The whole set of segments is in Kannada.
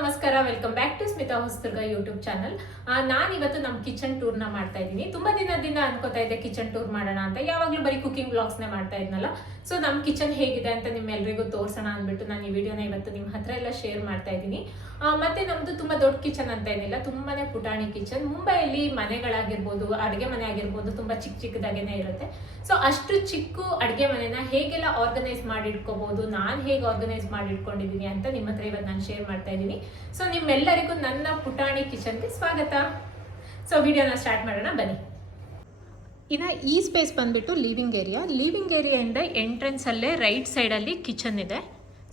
ನಮಸ್ಕಾರ, welcome back to Smita Hosadurga YouTube channel. ನಾನು ಇವತ್ತು ನಮ್ಮ ಕಿಚನ್ ಟೂರ್ನ ಮಾಡ್ತಾ ಇದ್ದೀನಿ. ತುಂಬಾ ದಿನದಿಂದ ಅನ್ಕೋತಾ ಇದ್ದೆ ಕಿಚನ್ ಟೂರ್ ಮಾಡೋಣ ಅಂತ. ಯಾವಾಗಲೂ ಬರೀ ಕುಕಿಂಗ್ ಬ್ಲಾಗ್ಸ್ನೇ ಮಾಡ್ತಾ ಇದ್ನಲ್ಲ. ಸೊ ನಮ್ಮ ಕಿಚನ್ ಹೇಗಿದೆ ಅಂತ ನಿಮ್ಮೆಲ್ಲರಿಗೂ ತೋರಿಸೋಣ ಅಂದ್ಬಿಟ್ಟು ನಾನು ಈ ವಿಡಿಯೋನ ಇವತ್ತು ನಿಮ್ಮ ಹತ್ರ ಎಲ್ಲ ಶೇರ್ ಮಾಡ್ತಾ ಇದ್ದೀನಿ. ಮತ್ತೆ ನಮ್ದು ತುಂಬಾ ದೊಡ್ಡ ಕಿಚನ್ ಅಂತ ಏನಿಲ್ಲ, ತುಂಬಾನೇ ಪುಟಾಣಿ ಕಿಚನ್. ಮುಂಬೈಯಲ್ಲಿ ಮನೆಗಳಾಗಿರ್ಬೋದು, ಅಡುಗೆ ಮನೆ ಆಗಿರ್ಬೋದು, ತುಂಬಾ ಚಿಕ್ಕದಾಗೇನೆ ಇರುತ್ತೆ. ಸೊ ಅಷ್ಟು ಚಿಕ್ಕ ಅಡುಗೆ ಮನೆನ ಹೇಗೆಲ್ಲ ಆರ್ಗನೈಸ್ ಮಾಡಿ ಇಟ್ಕೋಬಹುದು, ನಾನು ಹೇಗೆ ಆರ್ಗನೈಸ್ ಮಾಡಿ ಇಟ್ಕೊಂಡಿದ್ದೀನಿ ಅಂತ ನಿಮ್ಮ ಹತ್ರ ಇವತ್ತು ನಾನು ಶೇರ್ ಮಾಡ್ತಾ ಇದ್ದೀನಿ. ಸೊ ನಿಮ್ಮೆಲ್ಲರಿಗೂ ನನ್ನ ಪುಟಾಣಿ ಕಿಚನ್ಗೆ ಸ್ವಾಗತ. ಸೊ ವಿಡಿಯೋನ ಸ್ಟಾರ್ಟ್ ಮಾಡೋಣ ಬನ್ನಿ. ಇನ್ನು ಈ ಸ್ಪೇಸ್ ಬಂದ್ಬಿಟ್ಟು ಲಿವಿಂಗ್ ಏರಿಯಾಯಿಂದ ಎಂಟ್ರೆನ್ಸ್ ಅಲ್ಲೇ ರೈಟ್ ಸೈಡಲ್ಲಿ ಕಿಚನ್ ಇದೆ.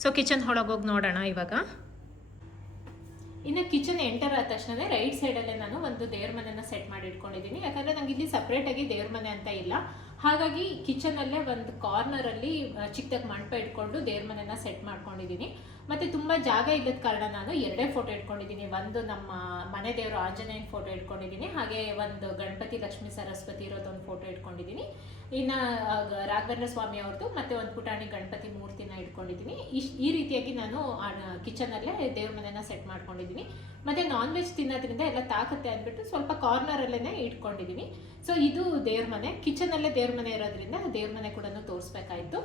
ಸೊ ಕಿಚನ್ ಒಳಗೋಗಿ ನೋಡೋಣ ಇವಾಗ. ಇನ್ನು ಕಿಚನ್ ಎಂಟರ್ ಆದ ತಕ್ಷಣ ರೈಟ್ ಸೈಡಲ್ಲೇ ನಾನು ಒಂದು ದೇವ್ರ ಮನೆನ ಸೆಟ್ ಮಾಡಿ ಇಟ್ಕೊಂಡಿದ್ದೀನಿ. ಯಾಕಂದರೆ ನಂಗೆ ಇಲ್ಲಿ ಸಪ್ರೇಟಾಗಿ ದೇವ್ರ ಮನೆ ಅಂತ ಇಲ್ಲ, ಹಾಗಾಗಿ ಕಿಚನಲ್ಲೇ ಒಂದು ಕಾರ್ನರಲ್ಲಿ ಚಿಕ್ಕದಾಗಿ ಮಂಟಪ ಇಟ್ಕೊಂಡು ದೇವ್ರ ಮನೆನ ಸೆಟ್ ಮಾಡ್ಕೊಂಡಿದ್ದೀನಿ. ಮತ್ತು ತುಂಬ ಜಾಗ ಇಲ್ಲದ ಕಾರಣ ನಾನು ಎರಡೇ ಫೋಟೋ ಇಟ್ಕೊಂಡಿದ್ದೀನಿ. ಒಂದು ನಮ್ಮ ಮನೆ ದೇವರು ಆಂಜನೇಯನ ಫೋಟೋ ಇಟ್ಕೊಂಡಿದ್ದೀನಿ, ಹಾಗೆ ಒಂದು ಗಣಪತಿ ಲಕ್ಷ್ಮೀ ಸರಸ್ವತಿ ಇರೋದೊಂದು ಫೋಟೋ ಇಟ್ಕೊಂಡಿದ್ದೀನಿ. ಇನ್ನು ರಾಘವೇಂದ್ರ ಸ್ವಾಮಿ ಅವ್ರದ್ದು ಮತ್ತು ಒಂದು ಪುಟಾಣಿ ಗಣಪತಿ ಮೂರ್ತಿನ ಇಟ್ಕೊಂಡಿದ್ದೀನಿ. ಈ ರೀತಿಯಾಗಿ ನಾನು ಕಿಚನಲ್ಲೇ ದೇವ್ರ ಮನೆನ ಸೆಟ್ ಮಾಡ್ಕೊಂಡಿದ್ದೀನಿ. ಮತ್ತು ನಾನ್ ವೆಜ್ ತಿನ್ನೋದ್ರಿಂದ ಎಲ್ಲ ತಾಕತ್ತೆ ಅಂದ್ಬಿಟ್ಟು ಸ್ವಲ್ಪ ಕಾರ್ನರಲ್ಲೇ ಇಟ್ಕೊಂಡಿದ್ದೀನಿ. ಸೊ ಇದು ದೇವ್ರ ಮನೆ. ಕಿಚನಲ್ಲೇ ದೇವ್ರ ಮನೆ ಇರೋದ್ರಿಂದ ದೇವ್ರ ಮನೆ ಕೂಡ ತೋರಿಸ್ಬೇಕಾಯಿತು.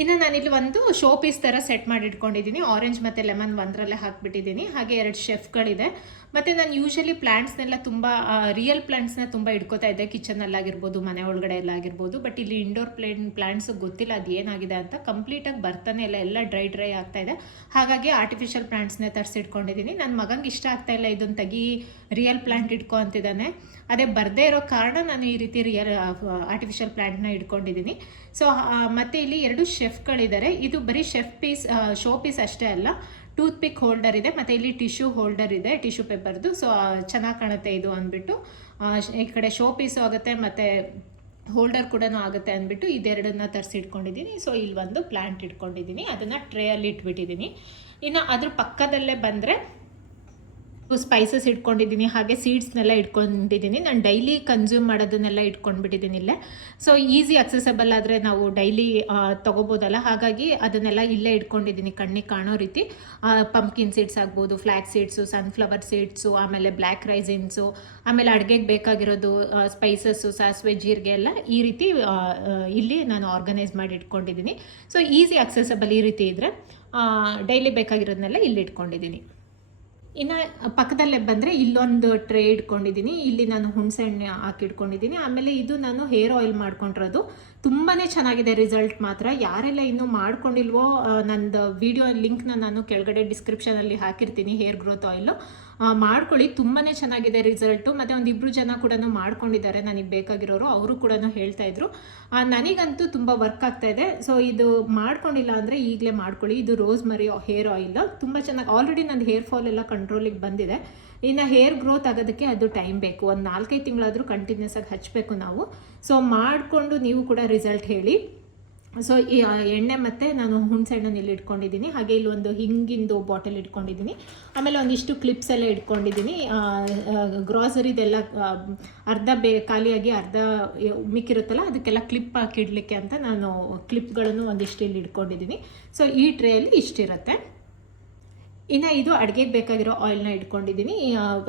ಇನ್ನು ನಾನಿಲ್ಲಿ ಒಂದು ಶೋ ಪೀಸ್ ಥರ ಸೆಟ್ ಮಾಡಿ ಇಟ್ಕೊಂಡಿದ್ದೀನಿ. ಆರೆಂಜ್ ಮತ್ತು ಲೆಮನ್ ಒಂದರಲ್ಲೇ ಹಾಕಿಬಿಟ್ಟಿದ್ದೀನಿ. ಹಾಗೆ 2 ಶೆಫ್ಗಳಿದೆ. ಮತ್ತು ನಾನು ಯೂಶಲಿ ಪ್ಲ್ಯಾಂಟ್ಸ್ನೆಲ್ಲ ತುಂಬ ರಿಯಲ್ ಪ್ಲ್ಯಾಂಟ್ಸ್ನ ತುಂಬ ಇಟ್ಕೋತಾ ಇದ್ದೆ, ಕಿಚನಲ್ಲಾಗಿರ್ಬೋದು, ಮನೆ ಒಳಗಡೆ ಎಲ್ಲ ಆಗಿರ್ಬೋದು. ಬಟ್ ಇಲ್ಲಿ ಇಂಡೋರ್ ಪ್ಲ್ಯಾಂಟ್ಸ್ ಗೊತ್ತಿಲ್ಲ ಅದು ಏನಾಗಿದೆ ಅಂತ. ಕಂಪ್ಲೀಟಾಗಿ ಬರ್ತಾನೆ ಎಲ್ಲ ಡ್ರೈ ಆಗ್ತಾಯಿದೆ. ಹಾಗಾಗಿ ಆರ್ಟಿಫಿಷಿಯಲ್ ಪ್ಲ್ಯಾಂಟ್ಸ್ನೇ ತರಿಸಿಟ್ಕೊಂಡಿದ್ದೀನಿ. ನನ್ನ ಮಗಂಗೆ ಇಷ್ಟ ಆಗ್ತಾಯಿಲ್ಲ, ಇದನ್ನು ತೆಗಿ, ರಿಯಲ್ ಪ್ಲ್ಯಾಂಟ್ ಇಟ್ಕೊ ಅಂತಿದ್ದಾನೆ. ಅದೇ ಬರದೇ ಇರೋ ಕಾರಣ ನಾನು ಈ ರೀತಿ ಆರ್ಟಿಫಿಷಿಯಲ್ ಪ್ಲ್ಯಾಂಟ್ನ ಇಟ್ಕೊಂಡಿದ್ದೀನಿ. ಸೊ ಮತ್ತು ಇಲ್ಲಿ 2 ಶೆಫ್ಗಳಿದ್ದಾರೆ. ಇದು ಬರೀ ಶೋ ಪೀಸ್ ಅಷ್ಟೇ ಅಲ್ಲ, ಟೂತ್ ಪಿಕ್ ಹೋಲ್ಡರ್ ಇದೆ, ಮತ್ತು ಇಲ್ಲಿ ಟಿಶ್ಯೂ ಹೋಲ್ಡರ್ ಇದೆ, ಟಿಶ್ಯೂ ಪೇಪರ್ದು. ಸೊ ಚೆನ್ನಾಗಿ ಕಾಣುತ್ತೆ ಇದು ಅಂದ್ಬಿಟ್ಟು ಈ ಕಡೆ ಶೋ ಪೀಸು ಆಗುತ್ತೆ ಮತ್ತು ಹೋಲ್ಡರ್ ಕೂಡ ಆಗುತ್ತೆ ಅಂದ್ಬಿಟ್ಟು ಇದೆರಡನ್ನ ತರಿಸಿಟ್ಕೊಂಡಿದ್ದೀನಿ. ಸೊ ಇಲ್ಲಿ ಒಂದು ಪ್ಲ್ಯಾಂಟ್ ಇಟ್ಕೊಂಡಿದ್ದೀನಿ, ಅದನ್ನು ಟ್ರೇಯಲ್ಲಿ ಇಟ್ಬಿಟ್ಟಿದ್ದೀನಿ. ಇನ್ನು ಅದ್ರ ಪಕ್ಕದಲ್ಲೇ ಬಂದರೆ ಸ್ಪೈಸಸ್ ಇಟ್ಕೊಂಡಿದ್ದೀನಿ, ಹಾಗೆ ಸೀಡ್ಸ್ನೆಲ್ಲ ಇಟ್ಕೊಂಡಿದ್ದೀನಿ. ನಾನು ಡೈಲಿ ಕನ್ಸ್ಯೂಮ್ ಮಾಡೋದನ್ನೆಲ್ಲ ಇಟ್ಕೊಂಡ್ಬಿಟ್ಟಿದ್ದೀನಿ ಇಲ್ಲೇ. ಸೊ ಈಸಿ ಅಕ್ಸೆಸಬಲ್ ಆದರೆ ನಾವು ಡೈಲಿ ತೊಗೋಬೋದಲ್ಲ, ಹಾಗಾಗಿ ಅದನ್ನೆಲ್ಲ ಇಲ್ಲೇ ಇಟ್ಕೊಂಡಿದ್ದೀನಿ ಕಣ್ಣಿಗೆ ಕಾಣೋ ರೀತಿ. ಪಂಪ್ಕಿನ್ ಸೀಡ್ಸ್ ಆಗ್ಬೋದು, ಫ್ಲ್ಯಾಕ್ಸ್ ಸೀಡ್ಸು, ಸನ್ಫ್ಲವರ್ ಸೀಡ್ಸು, ಆಮೇಲೆ ಬ್ಲ್ಯಾಕ್ ರೈಸಿನ್ಸು, ಆಮೇಲೆ ಅಡುಗೆಗೆ ಬೇಕಾಗಿರೋದು ಸ್ಪೈಸಸ್ಸು, ಸಾಸಿವೆ, ಜೀರಿಗೆ ಎಲ್ಲ ಈ ರೀತಿ ಇಲ್ಲಿ ನಾನು ಆರ್ಗನೈಸ್ ಮಾಡಿ ಇಟ್ಕೊಂಡಿದ್ದೀನಿ. ಸೊ ಈಸಿ ಅಕ್ಸೆಸಬಲ್ ಈ ರೀತಿ ಇದ್ದರೆ ಡೈಲಿ ಬೇಕಾಗಿರೋದನ್ನೆಲ್ಲ ಇಲ್ಲಿ ಇಟ್ಕೊಂಡಿದ್ದೀನಿ. ಇನ್ನು ಪಕ್ಕದಲ್ಲೇ ಬಂದರೆ ಇಲ್ಲೊಂದು ಟ್ರೇ ಇಟ್ಕೊಂಡಿದ್ದೀನಿ. ಇಲ್ಲಿ ನಾನು ಹುಣಸೆಹಣ್ಣೆ ಹಾಕಿಟ್ಕೊಂಡಿದ್ದೀನಿ. ಆಮೇಲೆ ಇದು ನಾನು ಹೇರ್ ಆಯಿಲ್ ಮಾಡ್ಕೊಂಡಿರೋದು. ತುಂಬಾ ಚೆನ್ನಾಗಿದೆ ರಿಸಲ್ಟ್ ಮಾತ್ರ. ಯಾರೆಲ್ಲ ಇನ್ನೂ ಮಾಡ್ಕೊಂಡಿಲ್ವೋ ನಂದು ವಿಡಿಯೋ ಲಿಂಕ್ನ ನಾನು ಕೆಳಗಡೆ ಡಿಸ್ಕ್ರಿಪ್ಷನಲ್ಲಿ ಹಾಕಿರ್ತೀನಿ. ಹೇರ್ ಗ್ರೋತ್ ಆಯಿಲು ಮಾಡ್ಕೊಳ್ಳಿ, ತುಂಬಾ ಚೆನ್ನಾಗಿದೆ ರಿಸಲ್ಟು. ಮತ್ತು ಒಂದು 2 ಜನ ಕೂಡ ಮಾಡ್ಕೊಂಡಿದ್ದಾರೆ ನನಗೆ ಬೇಕಾಗಿರೋರು, ಅವರು ಕೂಡ ಹೇಳ್ತಾಯಿದ್ರು. ನನಗಂತೂ ತುಂಬ ವರ್ಕ್ ಆಗ್ತಾಯಿದೆ. ಸೊ ಇದು ಮಾಡ್ಕೊಂಡಿಲ್ಲ ಅಂದರೆ ಈಗಲೇ ಮಾಡ್ಕೊಳ್ಳಿ. ಇದು ರೋಸ್ಮರಿ ಹೇರ್ ಆಯಿಲ್ ತುಂಬ ಚೆನ್ನಾಗಿ, ಆಲ್ರೆಡಿ ನನ್ನ ಹೇರ್ ಫಾಲ್ ಎಲ್ಲ ಕಂಟ್ರೋಲಿಗೆ ಬಂದಿದೆ. ಇನ್ನು ಹೇರ್ ಗ್ರೋತ್ ಆಗೋದಕ್ಕೆ ಅದು ಟೈಮ್ ಬೇಕು, ಒಂದು 4-5 ತಿಂಗಳಾದರೂ ಕಂಟಿನ್ಯೂಸ್ ಆಗಿ ಹಚ್ಚಬೇಕು ನಾವು. ಸೊ ಮಾಡಿಕೊಂಡು ನೀವು ಕೂಡ ರಿಸಲ್ಟ್ ಹೇಳಿ. ಸೊ ಈ ಎಣ್ಣೆ ಮತ್ತು ನಾನು ಹುಣಸೆಹಣ್ಣನ್ನು ಇಲ್ಲಿ ಇಟ್ಕೊಂಡಿದ್ದೀನಿ. ಹಾಗೆ ಇಲ್ಲಿ ಒಂದು ಹಿಂಗಿಂದು ಬಾಟಲ್ ಇಟ್ಕೊಂಡಿದ್ದೀನಿ. ಆಮೇಲೆ ಒಂದಿಷ್ಟು ಕ್ಲಿಪ್ಸ್ ಎಲ್ಲ ಇಟ್ಕೊಂಡಿದ್ದೀನಿ. ಗ್ರಾಸರಿದೆಲ್ಲ ಅರ್ಧ ಖಾಲಿಯಾಗಿ ಅರ್ಧ ಮಿಕ್ಕಿರುತ್ತಲ್ಲ, ಅದಕ್ಕೆಲ್ಲ ಕ್ಲಿಪ್ ಹಾಕಿಡ್ಲಿಕ್ಕೆ ಅಂತ ನಾನು ಕ್ಲಿಪ್ಗಳನ್ನು ಒಂದಿಷ್ಟು ಇಲ್ಲಿ ಇಟ್ಕೊಂಡಿದ್ದೀನಿ. ಸೊ ಈ ಟ್ರೇಯಲ್ಲಿ ಇಷ್ಟಿರುತ್ತೆ. ಇನ್ನು ಇದು ಅಡುಗೆಗೆ ಬೇಕಾಗಿರೋ ಆಯಿಲ್ನ ಇಟ್ಕೊಂಡಿದ್ದೀನಿ.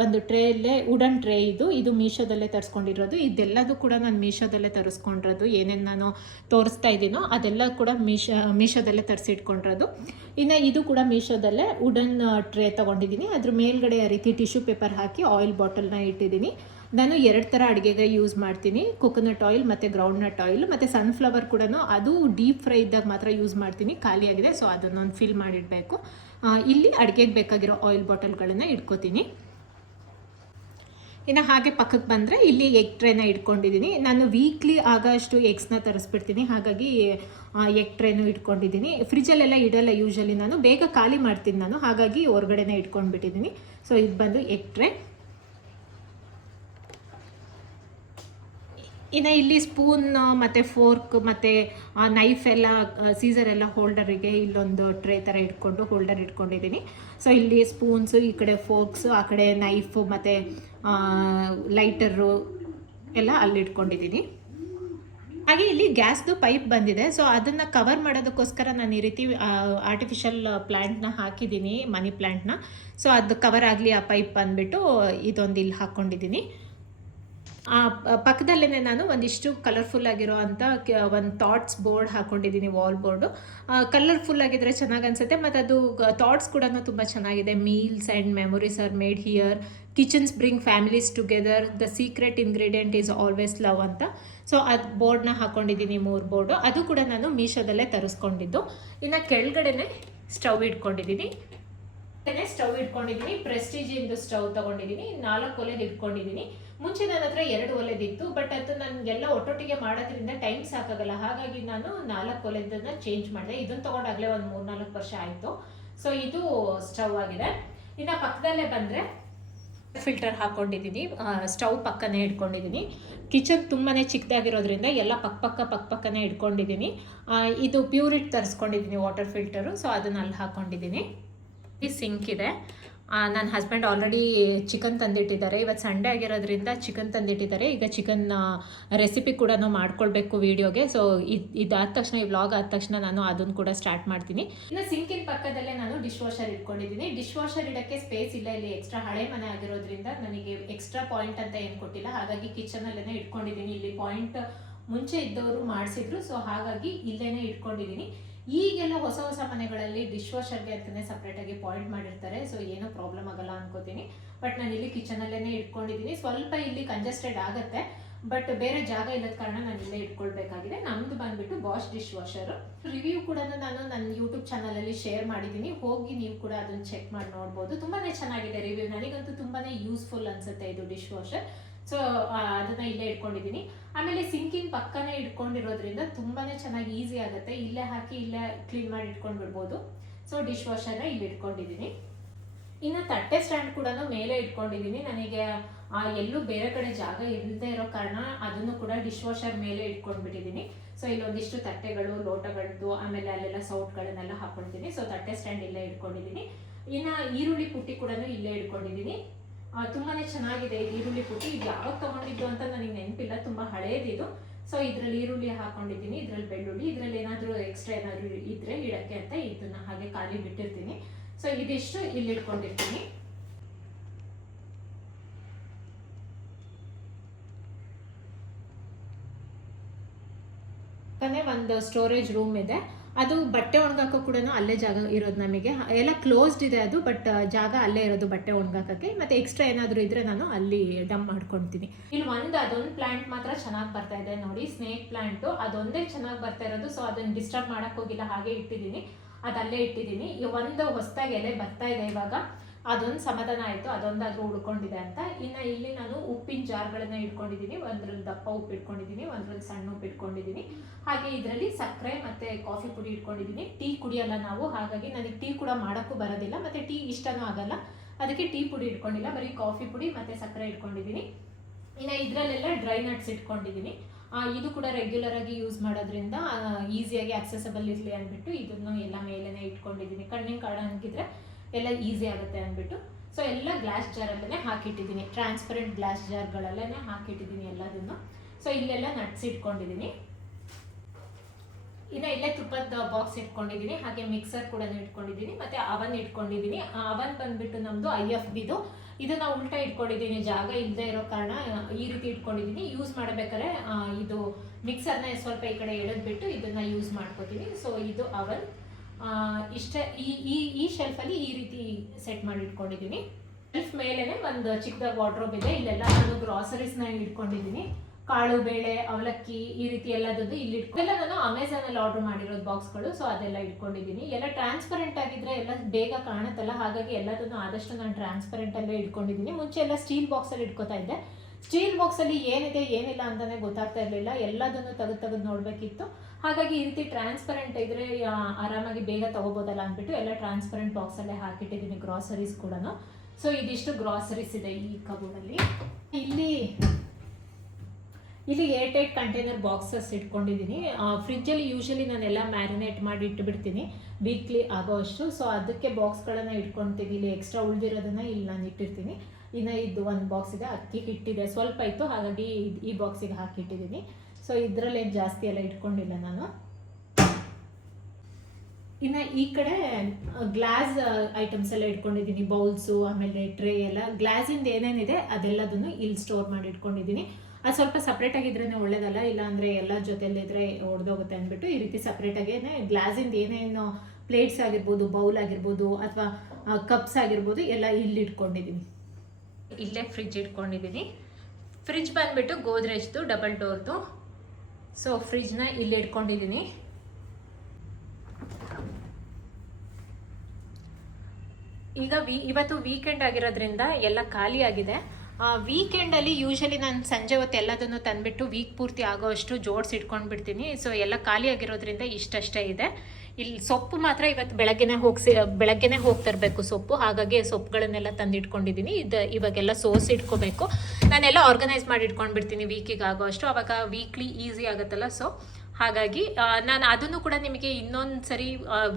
ಒಂದು ಟ್ರೇಯಲ್ಲೇ ವುಡನ್ ಟ್ರೇ ಇದು ಮೀಶೋದಲ್ಲೇ ತರಿಸ್ಕೊಂಡಿರೋದು. ಇದೆಲ್ಲದೂ ಕೂಡ ನಾನು ಮೀಶೋದಲ್ಲೇ ತರಿಸ್ಕೊಂಡಿರೋದು. ಏನೇನು ನಾನು ತೋರಿಸ್ತಾ ಇದ್ದೀನೋ ಅದೆಲ್ಲ ಕೂಡ ಮೀಶೋದಲ್ಲೇ ತರಿಸಿಟ್ಕೊಂಡಿರೋದು. ಇನ್ನು ಇದು ಕೂಡ ಮೀಶೋದಲ್ಲೇ ವುಡನ್ ಟ್ರೇ ತೊಗೊಂಡಿದ್ದೀನಿ. ಅದ್ರ ಮೇಲ್ಗಡೆ ಆ ರೀತಿ ಟಿಶ್ಯೂ ಪೇಪರ್ ಹಾಕಿ ಆಯಿಲ್ ಬಾಟಲ್ನ ಇಟ್ಟಿದ್ದೀನಿ. ನಾನು 2 ಥರ ಅಡುಗೆಗೆ ಯೂಸ್ ಮಾಡ್ತೀನಿ, ಕೊಕೊನಟ್ ಆಯಿಲ್ ಮತ್ತು ಗ್ರೌಂಡ್ನಟ್ ಆಯಿಲ್. ಮತ್ತು ಸನ್ಫ್ಲವರ್ ಕೂಡ ಅದು ಡೀಪ್ ಫ್ರೈ ಇದ್ದಾಗ ಮಾತ್ರ ಯೂಸ್ ಮಾಡ್ತೀನಿ, ಖಾಲಿಯಾಗಿದೆ. ಸೊ ಅದನ್ನೊಂದು ಫಿಲ್ ಮಾಡಿಡಬೇಕು. ಇಲ್ಲಿ ಅಡುಗೆಗೆ ಬೇಕಾಗಿರೋ ಆಯಿಲ್ ಬಾಟಲ್ಗಳನ್ನು ಇಟ್ಕೋತೀನಿ. ಇನ್ನು ಹಾಗೆ ಪಕ್ಕಕ್ಕೆ ಬಂದರೆ ಇಲ್ಲಿ ಎಗ್ ಟ್ರೇನ ಇಟ್ಕೊಂಡಿದ್ದೀನಿ. ನಾನು ವೀಕ್ಲಿ ಆಗೋಷ್ಟು ಎಗ್ಸ್ನ ತರಿಸ್ಬಿಡ್ತೀನಿ, ಹಾಗಾಗಿ ಎಗ್ ಟ್ರೇನು ಇಟ್ಕೊಂಡಿದ್ದೀನಿ. ಫ್ರಿಜ್ಜಲ್ಲೆಲ್ಲ ಇಡಲ್ಲ ಯೂಶಲಿ, ನಾನು ಬೇಗ ಖಾಲಿ ಮಾಡ್ತೀನಿ ನಾನು, ಹಾಗಾಗಿ ಹೊರಗಡೆನೇ ಇಟ್ಕೊಂಡ್ಬಿಟ್ಟಿದ್ದೀನಿ. ಸೊ ಇದು ಬಂದು ಎಗ್ ಟ್ರೇ. ಇನ್ನು ಇಲ್ಲಿ ಸ್ಪೂನ್ ಮತ್ತು ಫೋರ್ಕ್ ಮತ್ತು ನೈಫ್ ಎಲ್ಲ, ಸೀಸರ್ ಎಲ್ಲ ಹೋಲ್ಡರಿಗೆ ಇಲ್ಲೊಂದು ಟ್ರೇ ಥರ ಇಟ್ಕೊಂಡು ಹೋಲ್ಡರ್ ಇಟ್ಕೊಂಡಿದ್ದೀನಿ. ಸೊ ಇಲ್ಲಿ ಸ್ಪೂನ್ಸು, ಈ ಕಡೆ ಫೋರ್ಕ್ಸು, ಆ ಕಡೆ ನೈಫು ಮತ್ತು ಲೈಟರು ಎಲ್ಲ ಅಲ್ಲಿ ಇಟ್ಕೊಂಡಿದ್ದೀನಿ. ಹಾಗೆ ಇಲ್ಲಿ ಗ್ಯಾಸ್ದು ಪೈಪ್ ಬಂದಿದೆ. ಸೊ ಅದನ್ನು ಕವರ್ ಮಾಡೋದಕ್ಕೋಸ್ಕರ ನಾನು ಈ ರೀತಿ ಆರ್ಟಿಫಿಷಿಯಲ್ ಪ್ಲ್ಯಾಂಟ್ನ ಹಾಕಿದ್ದೀನಿ, ಮನಿ ಪ್ಲ್ಯಾಂಟ್ನ. ಸೊ ಅದು ಕವರ್ ಆಗಲಿ ಆ ಪೈಪ್ ಬಂದುಬಿಟ್ಟು ಇದೊಂದು ಇಲ್ಲಿ ಹಾಕ್ಕೊಂಡಿದ್ದೀನಿ. ಪಕ್ಕದಲ್ಲೇ ನಾನು ಒಂದಿಷ್ಟು ಕಲರ್ಫುಲ್ ಆಗಿರೋ ಅಂಥ ಒಂದು ಥಾಟ್ಸ್ ಬೋರ್ಡ್ ಹಾಕ್ಕೊಂಡಿದ್ದೀನಿ, ವಾಲ್ ಬೋರ್ಡು. ಕಲರ್ಫುಲ್ ಆಗಿದ್ರೆ ಚೆನ್ನಾಗಿ ಅನಿಸುತ್ತೆ, ಮತ್ತು ಅದು ಥಾಟ್ಸ್ ಕೂಡ ತುಂಬ ಚೆನ್ನಾಗಿದೆ. Meals and memories are made here, kitchens bring families together, the secret ingredient is always love ಅಂತ. ಸೊ ಅದು ಬೋರ್ಡ್ನ ಹಾಕ್ಕೊಂಡಿದ್ದೀನಿ, 3 ಬೋರ್ಡು. ಅದು ಕೂಡ ನಾನು ಮೀಶೋದಲ್ಲೇ ತರಿಸ್ಕೊಂಡಿದ್ದು. ಇನ್ನು ಕೆಳಗಡೆನೆ ಸ್ಟವ್ ಇಟ್ಕೊಂಡಿದ್ದೀನಿ. ಸ್ಟವ್ ಇಟ್ಕೊಂಡಿದ್ದೀನಿ, ಪ್ರೆಸ್ಟೀಜಿಂದು ಸ್ಟವ್ ತೊಗೊಂಡಿದ್ದೀನಿ. 4 ಒಲೆದು ಇಟ್ಕೊಂಡಿದ್ದೀನಿ. ಮುಂಚೆ ನನ್ನ ಹತ್ರ 2 ಒಲೆದಿತ್ತು, ಬಟ್ ಅದು ನನಗೆಲ್ಲ ಒಟ್ಟೊಟ್ಟಿಗೆ ಮಾಡೋದ್ರಿಂದ ಟೈಮ್ ಸಾಕಾಗಲ್ಲ. ಹಾಗಾಗಿ ನಾನು 4 ಒಲೆದನ್ನ ಚೇಂಜ್ ಮಾಡಿದೆ. ಇದನ್ನು ತೊಗೊಂಡಾಗಲೇ ಒಂದು 3-4 ವರ್ಷ ಆಯಿತು. ಸೊ ಇದು ಸ್ಟವ್ ಆಗಿದೆ. ಇನ್ನು ಪಕ್ಕದಲ್ಲೇ ಬಂದರೆ ಫಿಲ್ಟರ್ ಹಾಕ್ಕೊಂಡಿದ್ದೀನಿ, ಸ್ಟವ್ ಪಕ್ಕನೇ ಇಟ್ಕೊಂಡಿದ್ದೀನಿ. ಕಿಚನ್ ತುಂಬಾ ಚಿಕ್ಕದಾಗಿರೋದ್ರಿಂದ ಎಲ್ಲ ಪಕ್ಕನೇ ಇಟ್ಕೊಂಡಿದ್ದೀನಿ. ಇದು ಪ್ಯೂರಿಟ್ ತರಿಸ್ಕೊಂಡಿದ್ದೀನಿ, ವಾಟರ್ ಫಿಲ್ಟರು. ಸೊ ಅದನ್ನು ಅಲ್ಲಿ ಹಾಕ್ಕೊಂಡಿದ್ದೀನಿ. ಈ ಸಿಂಕ್ ಇದೆ. ನನ್ನ ಹಸ್ಬೆಂಡ್ ಆಲ್ರೆಡಿ ಚಿಕನ್ ತಂದಿಟ್ಟಿದ್ದಾರೆ. ಇವತ್ತು ಸಂಡೇ ಆಗಿರೋದ್ರಿಂದ ಚಿಕನ್ ತಂದಿಟ್ಟಿದ್ದಾರೆ. ಈಗ ಚಿಕನ್ ರೆಸಿಪಿ ಕೂಡ ಮಾಡ್ಕೊಳ್ಬೇಕು ವೀಡಿಯೋಗೆ. ಸೊ ಇದಾದ ತಕ್ಷಣ, ಈ ವ್ಲಾಗ್ ಆದ ತಕ್ಷಣ ನಾನು ಅದನ್ನು ಕೂಡ ಸ್ಟಾರ್ಟ್ ಮಾಡ್ತೀನಿ. ಇನ್ನು ಸಿಂಕಿನ ಪಕ್ಕದಲ್ಲೇ ನಾನು ಡಿಶ್ ವಾಷರ್ ಇಟ್ಕೊಂಡಿದ್ದೀನಿ. ಡಿಶ್ ವಾಷರ್ ಇಡೋಕ್ಕೆ ಸ್ಪೇಸ್ ಇಲ್ಲ, ಇಲ್ಲಿ ಎಕ್ಸ್ಟ್ರಾ ಹಳೆ ಮನೆ ಆಗಿರೋದ್ರಿಂದ ನನಗೆ ಎಕ್ಸ್ಟ್ರಾ ಪಾಯಿಂಟ್ ಅಂತ ಏನು ಕೊಟ್ಟಿಲ್ಲ. ಹಾಗಾಗಿ ಕಿಚನಲ್ಲೇ ಇಟ್ಕೊಂಡಿದ್ದೀನಿ. ಇಲ್ಲಿ ಪಾಯಿಂಟ್ ಮುಂಚೆ ಇದ್ದವರು ಮಾಡಿಸಿದ್ರು, ಸೊ ಹಾಗಾಗಿ ಇಲ್ಲೇ ಇಟ್ಕೊಂಡಿದ್ದೀನಿ. ಈಗೆಲ್ಲ ಹೊಸ ಮನೆಗಳಲ್ಲಿ ಡಿಶ್ ವಾಷರ್ಗೆ ಅಂತಲೇ ಸಪ್ರೇಟಾಗಿ ಪಾಯಿಂಟ್ ಮಾಡಿರ್ತಾರೆ. ಸೊ ಏನೂ ಪ್ರಾಬ್ಲಮ್ ಆಗಲ್ಲ ಅನ್ಕೋತೀನಿ. ಬಟ್ ನಾನು ಇಲ್ಲಿ ಕಿಚನಲ್ಲೇ ಇಟ್ಕೊಂಡಿದ್ದೀನಿ. ಸ್ವಲ್ಪ ಇಲ್ಲಿ ಕಂಜೆಸ್ಟೆಡ್ ಆಗುತ್ತೆ, ಬಟ್ ಬೇರೆ ಜಾಗ ಇಲ್ಲದ ಕಾರಣ ನಾನು ಇಲ್ಲೇ ಇಟ್ಕೊಳ್ಬೇಕಾಗಿದೆ. ನಮ್ಮದು ಬಂದುಬಿಟ್ಟು ಬಾಷ್ ಡಿಶ್ ವಾಷರು. ರಿವ್ಯೂ ಕೂಡ ನಾನು ನನ್ನ ಯೂಟ್ಯೂಬ್ ಚಾನಲಲ್ಲಿ ಶೇರ್ ಮಾಡಿದ್ದೀನಿ, ಹೋಗಿ ನೀವು ಕೂಡ ಅದನ್ನು ಚೆಕ್ ಮಾಡಿ ನೋಡ್ಬೋದು. ತುಂಬಾ ಚೆನ್ನಾಗಿದೆ ರಿವ್ಯೂ. ನನಗಂತೂ ತುಂಬಾ ಯೂಸ್ಫುಲ್ ಅನಿಸುತ್ತೆ ಇದು ಡಿಶ್ ವಾಷರ್. ಸೊ ಅದನ್ನು ಇಲ್ಲೇ ಇಟ್ಕೊಂಡಿದ್ದೀನಿ. ಆಮೇಲೆ ಸಿಂಕಿನ ಪಕ್ಕನೇ ಇಟ್ಕೊಂಡಿರೋದ್ರಿಂದ ತುಂಬಾ ಚೆನ್ನಾಗಿ ಈಸಿ ಆಗುತ್ತೆ. ಇಲ್ಲೇ ಹಾಕಿ ಇಲ್ಲೇ ಕ್ಲೀನ್ ಮಾಡಿ ಇಟ್ಕೊಂಡ್ಬಿಡ್ಬೋದು. ಸೊ ಡಿಶ್ ವಾಷರ್ನ ಇಲ್ಲಿ ಇಟ್ಕೊಂಡಿದ್ದೀನಿ. ಇನ್ನು ತಟ್ಟೆ ಸ್ಟ್ಯಾಂಡ್ ಕೂಡ ಮೇಲೆ ಇಟ್ಕೊಂಡಿದ್ದೀನಿ. ನನಗೆ ಎಲ್ಲೂ ಬೇರೆ ಕಡೆ ಜಾಗ ಇಲ್ಲದೆ ಇರೋ ಕಾರಣ ಅದನ್ನು ಕೂಡ ಡಿಶ್ ವಾಷರ್ ಮೇಲೆ ಇಟ್ಕೊಂಡ್ಬಿಟ್ಟಿದ್ದೀನಿ. ಸೊ ಇಲ್ಲೊಂದಿಷ್ಟು ತಟ್ಟೆಗಳು, ಲೋಟಗಳದ್ದು, ಆಮೇಲೆ ಅಲ್ಲೆಲ್ಲ ಸೌಟ್ಗಳನ್ನೆಲ್ಲ ಹಾಕ್ಕೊಳ್ತೀನಿ. ಸೊ ತಟ್ಟೆ ಸ್ಟ್ಯಾಂಡ್ ಇಲ್ಲೇ ಇಟ್ಕೊಂಡಿದ್ದೀನಿ. ಇನ್ನು ಈರುಳ್ಳಿ ಪುಟ್ಟಿ ಕೂಡ ಇಲ್ಲೇ ಇಟ್ಕೊಂಡಿದ್ದೀನಿ. ತುಂಬಾ ಚೆನ್ನಾಗಿದೆ ಈ ಈರುಳ್ಳಿ ಪುಟ್ಟಿ. ಇದು ಯಾವಾಗ ತೊಗೊಂಡಿದ್ದು ಅಂತ ನನಗೆ ನೆನಪಿಲ್ಲ, ತುಂಬ ಹಳೇದಿದು. ಸೊ ಇದರಲ್ಲಿ ಈರುಳ್ಳಿ ಹಾಕೊಂಡಿದ್ದೀನಿ, ಇದರಲ್ಲಿ ಬೆಳ್ಳುಳ್ಳಿ, ಇದರಲ್ಲಿ ಏನಾದರೂ ಎಕ್ಸ್ಟ್ರಾ ಏನಾದರೂ ಇದ್ದರೆ ಇಡಕ್ಕೆ ಅಂತ ಇದನ್ನು ಹಾಗೆ ಖಾಲಿ ಬಿಟ್ಟಿರ್ತೀನಿ. ಸೊ ಇದಿಷ್ಟು ಇಲ್ಲಿ ಇಟ್ಕೊಂಡಿರ್ತೀನಿ. ಒಂದು ಸ್ಟೋರೇಜ್ ರೂಮ್ ಇದೆ. ಅದು ಬಟ್ಟೆ ಒಣಗಾಕೋ ಕೂಡ ಅಲ್ಲೇ ಜಾಗ ಇರೋದು. ನಮಗೆ ಎಲ್ಲ ಕ್ಲೋಸ್ಡ್ ಇದೆ ಅದು, ಬಟ್ ಜಾಗ ಅಲ್ಲೇ ಇರೋದು ಬಟ್ಟೆ ಒಣಗಾಕಕ್ಕೆ. ಮತ್ತು ಎಕ್ಸ್ಟ್ರಾ ಏನಾದರೂ ಇದ್ದರೆ ನಾನು ಅಲ್ಲಿ ಡಂಪ್ ಮಾಡ್ಕೊಳ್ತೀನಿ. ಇಲ್ಲಿ ಅದೊಂದು ಪ್ಲಾಂಟ್ ಮಾತ್ರ ಚೆನ್ನಾಗಿ ಬರ್ತಾ ಇದೆ ನೋಡಿ, ಸ್ನೇಕ್ ಪ್ಲಾಂಟು. ಅದೊಂದೇ ಚೆನ್ನಾಗಿ ಬರ್ತಾ ಇರೋದು. ಸೊ ಅದನ್ನು ಡಿಸ್ಟರ್ಬ್ ಮಾಡೋಕ್ಕೋಗಿಲ್ಲ, ಹಾಗೆ ಇಟ್ಟಿದ್ದೀನಿ. ಅದಲ್ಲೇ ಇಟ್ಟಿದ್ದೀನಿ. ಒಂದು ಹೊಸದಾಗಿ ಎಲೆ ಬರ್ತಾ ಇದೆ ಇವಾಗ. ಅದೊಂದು ಸಮಾಧಾನ ಆಯಿತು, ಅದೊಂದಾದರೂ ಉಳ್ಕೊಂಡಿದೆ ಅಂತ. ಇನ್ನು ಇಲ್ಲಿ ನಾನು ಉಪ್ಪಿನ ಜಾರ್ಗಳನ್ನ ಇಟ್ಕೊಂಡಿದ್ದೀನಿ. ಒಂದ್ರಲ್ಲಿ ದಪ್ಪ ಉಪ್ಪು ಇಟ್ಕೊಂಡಿದ್ದೀನಿ, ಒಂದ್ರಲ್ಲಿ ಸಣ್ಣ ಉಪ್ಪು ಇಟ್ಕೊಂಡಿದ್ದೀನಿ. ಹಾಗೆ ಇದರಲ್ಲಿ ಸಕ್ಕರೆ ಮತ್ತು ಕಾಫಿ ಪುಡಿ ಇಟ್ಕೊಂಡಿದ್ದೀನಿ. ಟೀ ಕುಡಿಯಲ್ಲ ನಾವು, ಹಾಗಾಗಿ ನನಗೆ ಟೀ ಕೂಡ ಮಾಡೋಕ್ಕೂ ಬರೋದಿಲ್ಲ, ಮತ್ತು ಟೀ ಇಷ್ಟನೂ ಆಗಲ್ಲ. ಅದಕ್ಕೆ ಟೀ ಪುಡಿ ಇಟ್ಕೊಂಡಿಲ್ಲ, ಬರೀ ಕಾಫಿ ಪುಡಿ ಮತ್ತು ಸಕ್ಕರೆ ಇಟ್ಕೊಂಡಿದ್ದೀನಿ. ಇನ್ನು ಇದರಲ್ಲೆಲ್ಲ ಡ್ರೈ ನಟ್ಸ್ ಇಟ್ಕೊಂಡಿದ್ದೀನಿ. ಇದು ಕೂಡ ರೆಗ್ಯುಲರ್ ಆಗಿ ಯೂಸ್ ಮಾಡೋದ್ರಿಂದ ಈಸಿಯಾಗಿ ಆಕ್ಸೆಸಬಲ್ ಇರಲಿ ಅಂದ್ಬಿಟ್ಟು ಇದನ್ನು ಎಲ್ಲ ಮೇಲೇ ಇಟ್ಕೊಂಡಿದ್ದೀನಿ. ಕಣ್ಣಿನ ಕಾಣಂಗಿದ್ರೆ ಎಲ್ಲ ಈಸಿ ಆಗುತ್ತೆ ಅಂದ್ಬಿಟ್ಟು. ಸೊ ಎಲ್ಲ ಗ್ಲಾಸ್ ಜಾರಲ್ಲೇ ಹಾಕಿಟ್ಟಿದ್ದೀನಿ, ಟ್ರಾನ್ಸ್ಪರೆಂಟ್ ಗ್ಲಾಸ್ ಜಾರ್ಗಳಲ್ಲೇ ಹಾಕಿಟ್ಟಿದ್ದೀನಿ ಎಲ್ಲದನ್ನು. ಸೊ ಇಲ್ಲೆಲ್ಲ ನಟ್ಸ್ ಇಟ್ಕೊಂಡಿದ್ದೀನಿ. ಇನ್ನು ಇಲ್ಲೇ ತುಪ್ಪದ ಬಾಕ್ಸ್ ಇಟ್ಕೊಂಡಿದ್ದೀನಿ. ಹಾಗೆ ಮಿಕ್ಸರ್ ಕೂಡ ಇಟ್ಕೊಂಡಿದ್ದೀನಿ, ಮತ್ತು ಅವನ್ ಇಟ್ಕೊಂಡಿದ್ದೀನಿ. ಅವನ್ ಬಂದುಬಿಟ್ಟು ನಮ್ಮದು IFBದು. ಇದನ್ನು ಉಲ್ಟಾ ಇಟ್ಕೊಂಡಿದ್ದೀನಿ, ಜಾಗ ಇಲ್ಲದೆ ಇರೋ ಕಾರಣ ಈ ರೀತಿ ಇಟ್ಕೊಂಡಿದ್ದೀನಿ. ಯೂಸ್ ಮಾಡಬೇಕಾದ್ರೆ ಇದು ಮಿಕ್ಸರ್ನ ಸ್ವಲ್ಪ ಈ ಕಡೆ ಎಳೆದ್ಬಿಟ್ಟು ಇದನ್ನು ಯೂಸ್ ಮಾಡ್ಕೋತೀನಿ. ಸೊ ಇದು ಅವನ್ ಇಷ್ಟ. ಈ ಶೆಲ್ಫಲ್ಲಿ ಈ ರೀತಿ ಸೆಟ್ ಮಾಡಿ ಇಟ್ಕೊಂಡಿದ್ದೀನಿ. ಶೆಲ್ಫ್ ಮೇಲೇ ಒಂದು ಚಿಕ್ಕದಾಗಿ ವಾರ್ಡ್ರೋಬ್ ಇದೆ. ಇಲ್ಲೆಲ್ಲ ನಾನು ಗ್ರಾಸರೀಸ್ನ ಇಟ್ಕೊಂಡಿದ್ದೀನಿ. ಕಾಳು, ಬೇಳೆ, ಅವಲಕ್ಕಿ, ಈ ರೀತಿ ಎಲ್ಲದದ್ದು ಇಲ್ಲಿ ಇಟ್ಕೊಂಡೆಲ್ಲ ನಾನು ಅಮೆಝಾನಲ್ಲಿ ಆರ್ಡರ್ ಮಾಡಿರೋದು ಬಾಕ್ಸ್ಗಳು. ಸೊ ಅದೆಲ್ಲ ಇಟ್ಕೊಂಡಿದ್ದೀನಿ. ಎಲ್ಲ ಟ್ರಾನ್ಸ್ಪರೆಂಟ್ ಆಗಿದ್ರೆ ಎಲ್ಲ ಬೇಗ ಕಾಣುತ್ತಲ್ಲ, ಹಾಗಾಗಿ ಎಲ್ಲದನ್ನು ಆದಷ್ಟು ನಾನು ಟ್ರಾನ್ಸ್ಪರೆಂಟಲ್ಲೇ ಇಟ್ಕೊಂಡಿದ್ದೀನಿ. ಮುಂಚೆ ಎಲ್ಲ ಸ್ಟೀಲ್ ಬಾಕ್ಸಲ್ಲಿ ಇಟ್ಕೋತಾ ಇದ್ದೆ. ಸ್ಟೀಲ್ ಬಾಕ್ಸಲ್ಲಿ ಏನಿದೆ ಏನಿಲ್ಲ ಅಂತಲೇ ಗೊತ್ತಾಗ್ತಾ ಇರಲಿಲ್ಲ, ಎಲ್ಲದನ್ನು ತೆಗೆದು ನೋಡಬೇಕಿತ್ತು. ಹಾಗಾಗಿ ಈ ರೀತಿ ಟ್ರಾನ್ಸ್ಪರೆಂಟ್ ಇದ್ರೆ ಆರಾಮಾಗಿ ಬೇಗ ತೊಗೋಬೋದಲ್ಲ ಅಂದ್ಬಿಟ್ಟು ಎಲ್ಲ ಟ್ರಾನ್ಸ್ಪರೆಂಟ್ ಬಾಕ್ಸಲ್ಲೇ ಹಾಕಿಟ್ಟಿದ್ದೀನಿ, ಗ್ರಾಸರೀಸ್ ಕೂಡ. ಸೊ ಇದಿಷ್ಟು ಗ್ರಾಸರೀಸ್ ಇದೆ ಈ ಕಬೋರ್ಡಲ್ಲಿ. ಇಲ್ಲಿ ಏರ್ಟೈಟ್ ಕಂಟೈನರ್ ಬಾಕ್ಸಸ್ ಇಟ್ಕೊಂಡಿದ್ದೀನಿ. ಫ್ರಿಜ್ಜಲ್ಲಿ ಯೂಶಲಿ ನಾನೆಲ್ಲ ಮ್ಯಾರಿನೇಟ್ ಮಾಡಿ ಇಟ್ಟುಬಿಡ್ತೀನಿ ವೀಕ್ಲಿ ಆಗೋವಷ್ಟು. ಸೊ ಅದಕ್ಕೆ ಬಾಕ್ಸ್ಗಳನ್ನು ಇಟ್ಕೊಳ್ತೀನಿ. ಇಲ್ಲಿ ಎಕ್ಸ್ಟ್ರಾ ಉಳಿದಿರೋದನ್ನು ಇಲ್ಲಿ ನಾನು ಇಟ್ಟಿರ್ತೀನಿ. ಇನ್ನು ಇದು ಒಂದು ಬಾಕ್ಸ್ ಇದೆ, ಅಕ್ಕಿ ಹಿಟ್ಟಿದೆ, ಸ್ವಲ್ಪ ಇತ್ತು, ಹಾಗಾಗಿ ಈ ಬಾಕ್ಸಿಗೆ ಹಾಕಿಟ್ಟಿದ್ದೀನಿ. ಸೊ ಇದರಲ್ಲೇ ಜಾಸ್ತಿ ಎಲ್ಲ ಇಟ್ಕೊಂಡಿಲ್ಲ ನಾನು. ಇನ್ನು ಈ ಕಡೆ ಗ್ಲಾಸ್ ಐಟಮ್ಸ್ ಎಲ್ಲ ಇಟ್ಕೊಂಡಿದ್ದೀನಿ, ಬೌಲ್ಸು ಆಮೇಲೆ ಟ್ರೇ ಎಲ್ಲ ಗ್ಲಾಸಿಂದ ಏನೇನಿದೆ ಅದೆಲ್ಲದನ್ನು ಇಲ್ಲಿ ಸ್ಟೋರ್ ಮಾಡಿ ಇಟ್ಕೊಂಡಿದ್ದೀನಿ. ಅದು ಸ್ವಲ್ಪ ಸಪ್ರೇಟಾಗಿದ್ರೇ ಒಳ್ಳೇದಲ್ಲ, ಇಲ್ಲಾಂದರೆ ಎಲ್ಲ ಜೊತೆಲಿದ್ರೆ ಒಡೆದೋಗುತ್ತೆ ಅಂದ್ಬಿಟ್ಟು ಈ ರೀತಿ ಸಪ್ರೇಟಾಗೇ ಗ್ಲಾಸಿಂದ ಏನೇನು ಪ್ಲೇಟ್ಸ್ ಆಗಿರ್ಬೋದು, ಬೌಲ್ ಆಗಿರ್ಬೋದು ಅಥವಾ ಕಪ್ಸ್ ಆಗಿರ್ಬೋದು ಎಲ್ಲ ಇಲ್ಲಿ ಇಟ್ಕೊಂಡಿದ್ದೀನಿ. ಇಲ್ಲೇ ಫ್ರಿಜ್ ಇಟ್ಕೊಂಡಿದ್ದೀನಿ. ಫ್ರಿಜ್ ಬಂದುಬಿಟ್ಟು ಗೋದ್ರೇಜ್ದು ಡಬಲ್ ಡೋರ್ದು. ಸೊ ಫ್ರಿಜ್ನ ಇಲ್ಲಿ ಇಟ್ಕೊಂಡಿದ್ದೀನಿ. ಈಗ ಇವತ್ತು ವೀಕೆಂಡ್ ಆಗಿರೋದ್ರಿಂದ ಎಲ್ಲ ಖಾಲಿ ಆಗಿದೆ. ವೀಕೆಂಡಲ್ಲಿ ಯೂಶಲಿ ನಾನು ಸಂಜೆ ಹೊತ್ತು ಎಲ್ಲದನ್ನು ತಂದುಬಿಟ್ಟು ವೀಕ್ ಪೂರ್ತಿ ಆಗೋ ಅಷ್ಟು ಜೋಡಿಸಿ ಇಟ್ಕೊಂಡು ಬಿಡ್ತೀನಿ. ಸೊ ಎಲ್ಲ ಖಾಲಿ ಆಗಿರೋದ್ರಿಂದ ಇಷ್ಟಷ್ಟೇ ಇದೆ. ಇಲ್ಲಿ ಸೊಪ್ಪು ಮಾತ್ರ ಇವತ್ತು ಬೆಳಗ್ಗೆನೇ ಹೋಗಿ ತರಬೇಕು ಸೊಪ್ಪು, ಹಾಗಾಗಿ ಸೊಪ್ಪುಗಳನ್ನೆಲ್ಲ ತಂದಿಟ್ಕೊಂಡಿದ್ದೀನಿ. ಇವಾಗೆಲ್ಲ ಸೋಸಿ ಇಟ್ಕೋಬೇಕು. ನಾನೆಲ್ಲ ಆರ್ಗನೈಸ್ ಮಾಡಿ ಇಟ್ಕೊಂಡ್ಬಿಡ್ತೀನಿ ವೀಕಿಗೆ ಆಗೋ ಅಷ್ಟು, ಆವಾಗ ವೀಕ್ಲಿ ಈಸಿ ಆಗುತ್ತಲ್ಲ. ಸೊ ಹಾಗಾಗಿ ನಾನು ಅದನ್ನು ಕೂಡ ನಿಮಗೆ ಇನ್ನೊಂದು ಸರಿ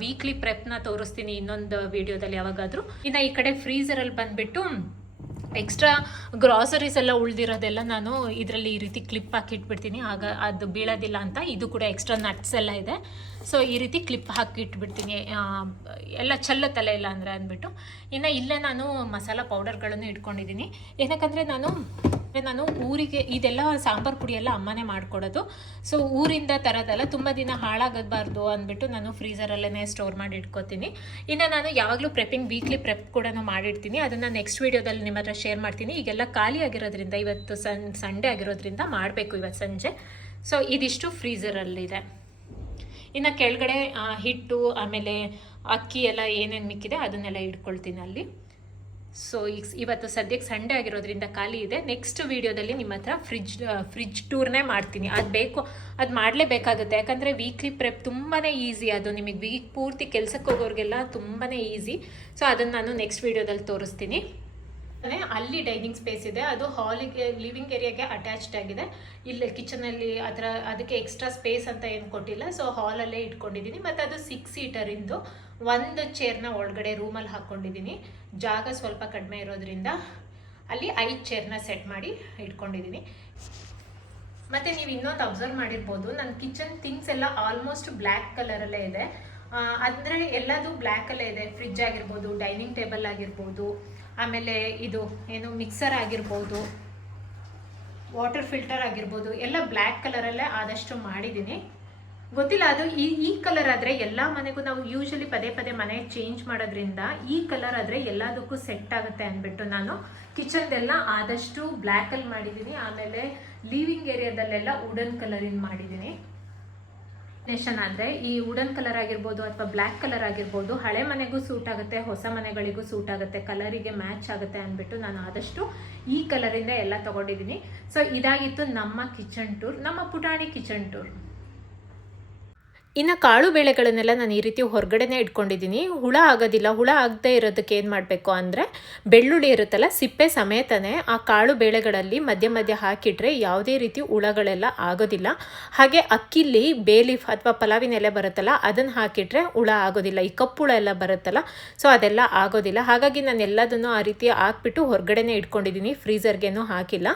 ವೀಕ್ಲಿ ಪ್ರೆಪ್ನ ತೋರಿಸ್ತೀನಿ ಇನ್ನೊಂದು ವಿಡಿಯೋದಲ್ಲಿ ಯಾವಾಗಾದರೂ. ಇನ್ನು ಈ ಕಡೆ ಫ್ರೀಝರಲ್ಲಿ ಬಂದುಬಿಟ್ಟು ಎಕ್ಸ್ಟ್ರಾ ಗ್ರಾಸರೀಸ್ ಎಲ್ಲ ಉಳಿದಿರೋದೆಲ್ಲ ನಾನು ಇದರಲ್ಲಿ ಈ ರೀತಿ ಕ್ಲಿಪ್ ಹಾಕಿಟ್ಬಿಡ್ತೀನಿ, ಆಗ ಅದು ಬೀಳೋದಿಲ್ಲ ಅಂತ. ಇದು ಕೂಡ ಎಕ್ಸ್ಟ್ರಾ ನಟ್ಸ್ ಎಲ್ಲ ಇದೆ. ಸೊ ಈ ರೀತಿ ಕ್ಲಿಪ್ ಹಾಕಿಟ್ಬಿಡ್ತೀನಿ, ಎಲ್ಲ ಚೆಲ್ಲತ್ತಲ್ಲ ಇಲ್ಲ ಅಂದರೆ ಅಂದ್ಬಿಟ್ಟು. ಇನ್ನು ಇಲ್ಲೇ ನಾನು ಮಸಾಲ ಪೌಡರ್ಗಳನ್ನು ಇಟ್ಕೊಂಡಿದ್ದೀನಿ. ಏನಕ್ಕಂದರೆ ನಾನು ಊರಿಗೆ ಇದೆಲ್ಲ ಸಾಂಬಾರು ಪುಡಿ ಎಲ್ಲ ಅಮ್ಮನೇ ಮಾಡಿಕೊಡೋದು. ಸೊ ಊರಿಂದ ತರೋದಲ್ಲ, ತುಂಬ ದಿನ ಹಾಳಾಗಬಾರ್ದು ಅಂದ್ಬಿಟ್ಟು ನಾನು ಫ್ರೀಝರಲ್ಲೇ ಸ್ಟೋರ್ ಮಾಡಿ ಇಟ್ಕೋತೀನಿ. ಇನ್ನು ನಾನು ಯಾವಾಗಲೂ ವೀಕ್ಲಿ ಪ್ರೆಪ್ ಕೂಡ ಮಾಡಿಡ್ತೀನಿ. ಅದನ್ನು ನೆಕ್ಸ್ಟ್ ವೀಡಿಯೋದಲ್ಲಿ ನಿಮ್ಮ ಹತ್ರ ಶೇರ್ ಮಾಡ್ತೀನಿ. ಈಗೆಲ್ಲ ಖಾಲಿ ಆಗಿರೋದ್ರಿಂದ ಇವತ್ತು ಸಂಡೇ ಆಗಿರೋದ್ರಿಂದ ಮಾಡಬೇಕು ಇವತ್ತು ಸಂಜೆ. ಸೊ ಇದಿಷ್ಟು ಫ್ರೀಝರಲ್ಲಿದೆ. ಇನ್ನು ಕೆಳಗಡೆ ಹಿಟ್ಟು ಆಮೇಲೆ ಅಕ್ಕಿ ಎಲ್ಲ ಏನೇನು ಮಿಕ್ಕಿದೆ ಅದನ್ನೆಲ್ಲ ಇಟ್ಕೊಳ್ತೀನಿ ಅಲ್ಲಿ. ಸೊ ಇವತ್ತು ಸದ್ಯಕ್ಕೆ ಸಂಡೇ ಆಗಿರೋದ್ರಿಂದ ಖಾಲಿ ಇದೆ. ನೆಕ್ಸ್ಟ್ ವೀಡಿಯೋದಲ್ಲಿ ನಿಮ್ಮ ಹತ್ರ ಫ್ರಿಜ್ ಟೂರ್ನೇ ಮಾಡ್ತೀನಿ. ಅದು ಮಾಡಲೇಬೇಕಾಗುತ್ತೆ, ಯಾಕಂದರೆ ವೀಕ್ಲಿ ಪ್ರೆಪ್ ತುಂಬಾ ಈಸಿ. ಅದು ನಿಮಗೆ ವೀಕ್ ಪೂರ್ತಿ ಕೆಲಸಕ್ಕೆ ಹೋಗೋರಿಗೆಲ್ಲ ತುಂಬಾ ಈಸಿ. ಸೊ ಅದನ್ನು ನಾನು ನೆಕ್ಸ್ಟ್ ವೀಡಿಯೋದಲ್ಲಿ ತೋರಿಸ್ತೀನಿ. ಅಲ್ಲಿ ಡೈನಿಂಗ್ ಸ್ಪೇಸ್ ಇದೆ, ಅದು ಹಾಲಿಗೆ ಲಿವಿಂಗ್ ಏರಿಯಾಗೆ ಅಟ್ಯಾಚ್ಡ್ ಆಗಿದೆ. ಇಲ್ಲಿ ಕಿಚನಲ್ಲಿ ಅದಕ್ಕೆ ಎಕ್ಸ್ಟ್ರಾ ಸ್ಪೇಸ್ ಅಂತ ಏನು ಕೊಟ್ಟಿಲ್ಲ. ಸೊ ಹಾಲಲ್ಲೇ ಇಟ್ಕೊಂಡಿದ್ದೀನಿ. ಮತ್ತು ಅದು 6 ಸೀಟರಿಂದು ಒಂದು ಚೇರ್ನ ಒಳಗಡೆ ರೂಮಲ್ಲಿ ಹಾಕ್ಕೊಂಡಿದ್ದೀನಿ. ಜಾಗ ಸ್ವಲ್ಪ ಕಡಿಮೆ ಇರೋದ್ರಿಂದ ಅಲ್ಲಿ 5 ಚೇರ್ನ ಸೆಟ್ ಮಾಡಿ ಇಟ್ಕೊಂಡಿದ್ದೀನಿ. ಮತ್ತು ನೀವು ಇನ್ನೊಂದು ಅಬ್ಸರ್ವ್ ಮಾಡಿರ್ಬೋದು, ನನ್ನ ಕಿಚನ್ ಥಿಂಗ್ಸ್ ಎಲ್ಲ ಆಲ್ಮೋಸ್ಟ್ ಬ್ಲ್ಯಾಕ್ ಕಲರಲ್ಲೇ ಇದೆ. ಅಂದರೆ ಎಲ್ಲದು ಬ್ಲ್ಯಾಕಲ್ಲೇ ಇದೆ. ಫ್ರಿಜ್ ಆಗಿರ್ಬೋದು, ಡೈನಿಂಗ್ ಟೇಬಲ್ ಆಗಿರ್ಬೋದು, ಆಮೇಲೆ ಇದು ಏನು ಮಿಕ್ಸರ್ ಆಗಿರ್ಬೋದು, ವಾಟರ್ ಫಿಲ್ಟರ್ ಆಗಿರ್ಬೋದು, ಎಲ್ಲ ಬ್ಲ್ಯಾಕ್ ಕಲರಲ್ಲೇ ಆದಷ್ಟು ಮಾಡಿದ್ದೀನಿ. ಗೊತ್ತಿಲ್ಲ, ಅದು ಈ ಕಲರ್ ಆದರೆ ಎಲ್ಲ ಮನೆಗೂ ನಾವು ಯೂಶಲಿ ಪದೇ ಮನೆ ಚೇಂಜ್ ಮಾಡೋದ್ರಿಂದ ಈ ಕಲರ್ ಆದರೆ ಎಲ್ಲದಕ್ಕೂ ಸೆಟ್ ಆಗುತ್ತೆ ಅಂದ್ಬಿಟ್ಟು ನಾನು ಕಿಚನ್ದೆಲ್ಲ ಆದಷ್ಟು ಬ್ಲ್ಯಾಕಲ್ಲಿ ಮಾಡಿದ್ದೀನಿ. ಆಮೇಲೆ ಲಿವಿಂಗ್ ಏರಿಯಾದಲ್ಲೆಲ್ಲ ವುಡನ್ ಕಲರಿಂದ ಮಾಡಿದ್ದೀನಿ. ಆದರೆ ಈ ವುಡನ್ ಕಲರ್ ಆಗಿರ್ಬೋದು ಅಥವಾ ಬ್ಲ್ಯಾಕ್ ಕಲರ್ ಆಗಿರ್ಬೋದು ಹಳೆ ಮನೆಗೂ ಸೂಟ್ ಆಗುತ್ತೆ, ಹೊಸ ಮನೆಗಳಿಗೂ ಸೂಟ್ ಆಗುತ್ತೆ, ಕಲರಿಗೆ ಮ್ಯಾಚ್ ಆಗುತ್ತೆ ಅಂದ್ಬಿಟ್ಟು ನಾನು ಆದಷ್ಟು ಈ ಕಲರಿಂದ ಎಲ್ಲ ತೊಗೊಂಡಿದ್ದೀನಿ. ಸೊ ಇದಾಗಿತ್ತು ನಮ್ಮ ಕಿಚನ್ ಟೂರ್, ನಮ್ಮ ಪುಟಾಣಿ ಕಿಚನ್ ಟೂರ್. ಇನ್ನು ಕಾಳು ಬೇಳೆಗಳನ್ನೆಲ್ಲ ನಾನು ಈ ರೀತಿ ಹೊರಗಡೆನೇ ಇಟ್ಕೊಂಡಿದ್ದೀನಿ. ಹುಳ ಆಗೋದಿಲ್ಲ. ಹುಳ ಆಗದೆ ಇರೋದಕ್ಕೆ ಏನು ಮಾಡಬೇಕು ಅಂದರೆ ಬೆಳ್ಳುಳ್ಳಿ ಇರುತ್ತಲ್ಲ, ಸಿಪ್ಪೆ ಸಮೇತನೇ ಆ ಕಾಳು ಬೇಳೆಗಳಲ್ಲಿ ಮಧ್ಯೆ ಹಾಕಿಟ್ರೆ ಯಾವುದೇ ರೀತಿ ಹುಳಗಳೆಲ್ಲ ಆಗೋದಿಲ್ಲ. ಹಾಗೆ ಅಕ್ಕಿಲಿ ಬೇಲೀಫ್ ಅಥವಾ ಪಲಾವಿನ ಎಲೆ ಬರುತ್ತಲ್ಲ, ಅದನ್ನು ಹಾಕಿಟ್ರೆ ಹುಳ ಆಗೋದಿಲ್ಲ. ಈ ಕಪ್ಪು ಹುಳ ಎಲ್ಲ ಬರುತ್ತಲ್ಲ, ಸೊ ಅದೆಲ್ಲ ಆಗೋದಿಲ್ಲ. ಹಾಗಾಗಿ ನಾನು ಎಲ್ಲದನ್ನು ಆ ರೀತಿ ಹಾಕ್ಬಿಟ್ಟು ಹೊರಗಡೆನೇ ಇಟ್ಕೊಂಡಿದ್ದೀನಿ, ಫ್ರೀಝರ್ಗೇನೂ ಹಾಕಿಲ್ಲ.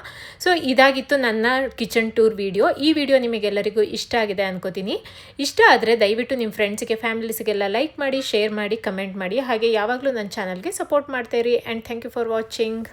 ಸೊ ಇದಾಗಿತ್ತು ನನ್ನ ಕಿಚನ್ ಟೂರ್ ವಿಡಿಯೋ. ಈ ವಿಡಿಯೋ ನಿಮಗೆಲ್ಲರಿಗೂ ಇಷ್ಟ ಆಗಿದೆ ಅನ್ಕೋತೀನಿ. ಇಷ್ಟ ಆದರೆ ದಯವಿಟ್ಟು ನಿಮ್ಮ ಫ್ರೆಂಡ್ಸಿಗೆ, ಫ್ಯಾಮಿಲೀಸ್ಗೆಲ್ಲ ಲೈಕ್ ಮಾಡಿ, ಶೇರ್ ಮಾಡಿ, ಕಮೆಂಟ್ ಮಾಡಿ. ಹಾಗೆ ಯಾವಾಗಲೂ ನನ್ನ ಚಾನಲ್ಗೆ ಸಪೋರ್ಟ್ ಮಾಡ್ತಾಯಿರಿ. And thank you for watching.